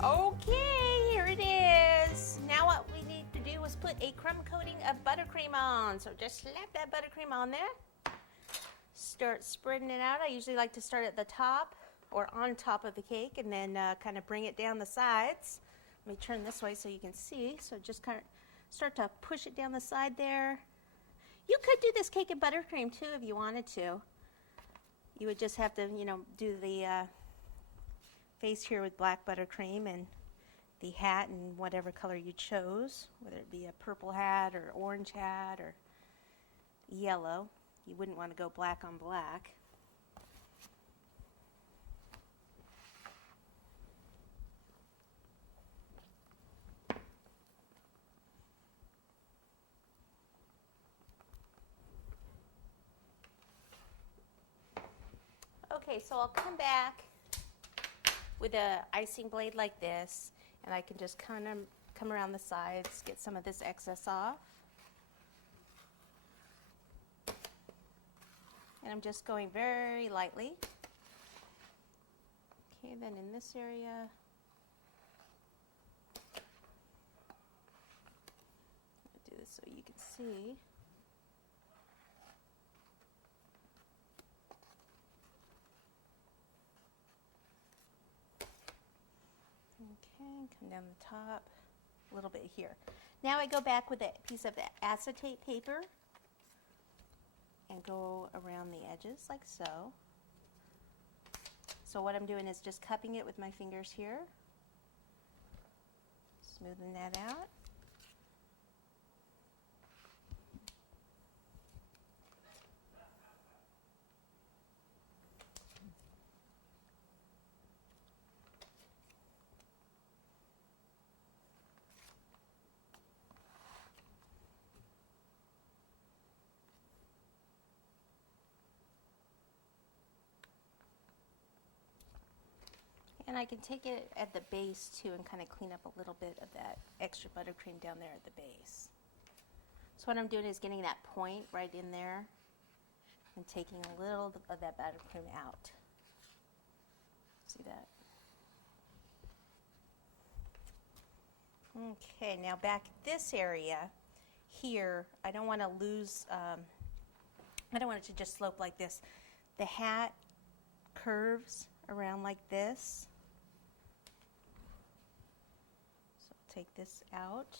Okay, here it is. Now what we need to do is put a crumb coating of buttercream on. So just slap that buttercream on there. Start spreading it out. I usually like to start at the top or on top of the cake and then kind of bring it down the sides. Let me turn this way so you can see. So just kind of start to push it down the side there. You could do this cake in buttercream too if you wanted to. You would just have to, do the face here with black buttercream and the hat in whatever color you chose, whether it be a purple hat or orange hat or yellow. You wouldn't want to go black on black. Okay, so I'll come back with a icing blade like this, and I can just kind of come around the sides, get some of this excess off. And I'm just going very lightly. Okay, then in this area, I'll do this so you can see. Okay, come down the top, a little bit here. Now I go back with a piece of acetate paper and go around the edges like so. So what I'm doing is just cupping it with my fingers here, smoothing that out. And I can take it at the base too and kind of clean up a little bit of that extra buttercream down there at the base. So what I'm doing is getting that point right in there and taking a little of that buttercream out. See that? Okay, now back this area here, I don't want to lose, I don't want it to just slope like this. The hat curves around like this. So I'll take this out.